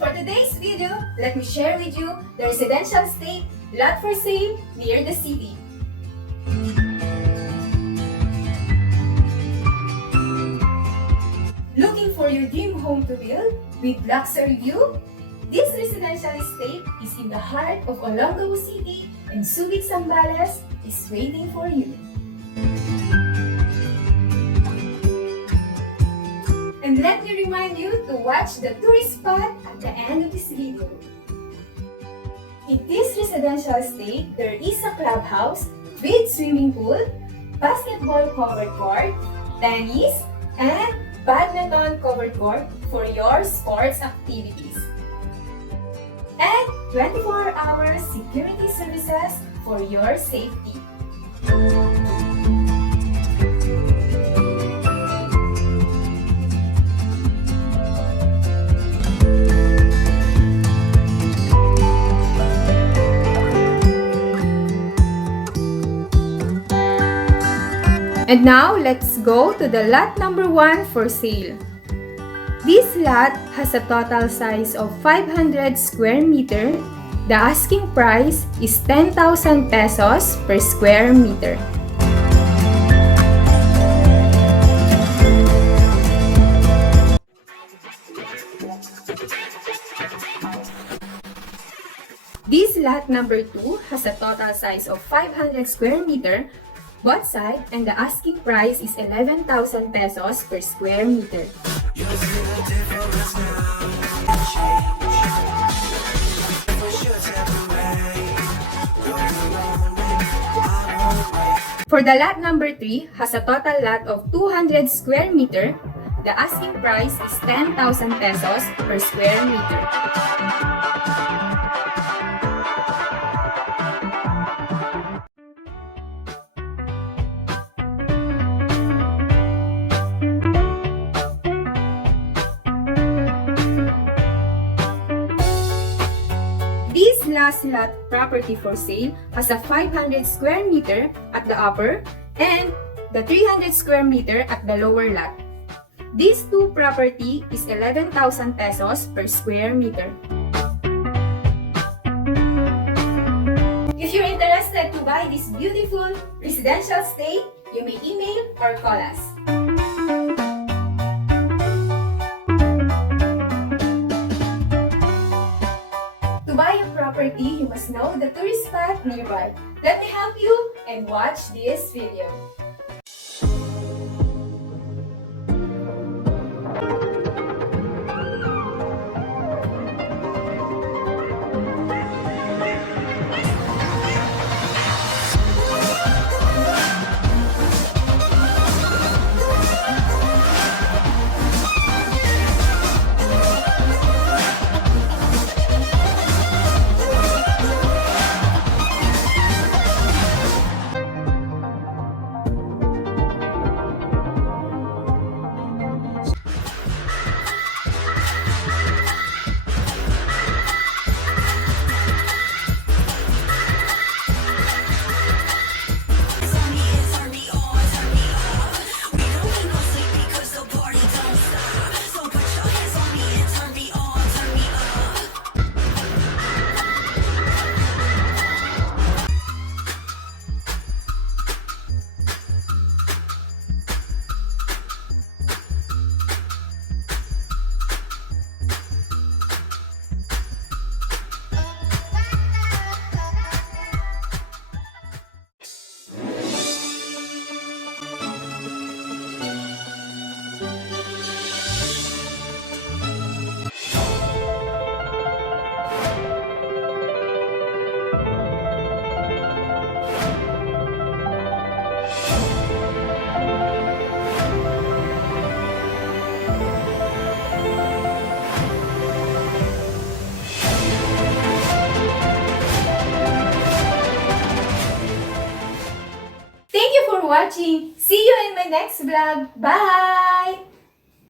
For today's video, let me share with you the residential estate lot for sale near the city. Looking for your dream home to build with luxury view? This residential estate is in the heart of Olongapo City and Subic Zambales is waiting for you. And let me remind you to watch the tourist spot at the end of this video. In this residential estate, there is a clubhouse with swimming pool, basketball covered court, tennis, and badminton covered court for your sports activities. And 24-hour security services for your safety. And now, let's go to the lot number 1 for sale. This lot has a total size of 500 square meter. The asking price is 10,000 pesos per square meter. This lot number 2 has a total size of 500 square meter. Both sides, and the asking price is 11,000 pesos per square meter. For the lot number 3, has a total lot of 200 square meter. The asking price is 10,000 pesos per square meter. This last lot property for sale has a 500 square meter at the upper and the 300 square meter at the lower lot. These two property is 11,000 pesos per square meter. If you're interested to buy this beautiful residential estate, you may email or call us. To buy a property, you must know the tourist spot nearby. Let me help you and watch this video. Thank you for watching. See you in my next vlog. Bye!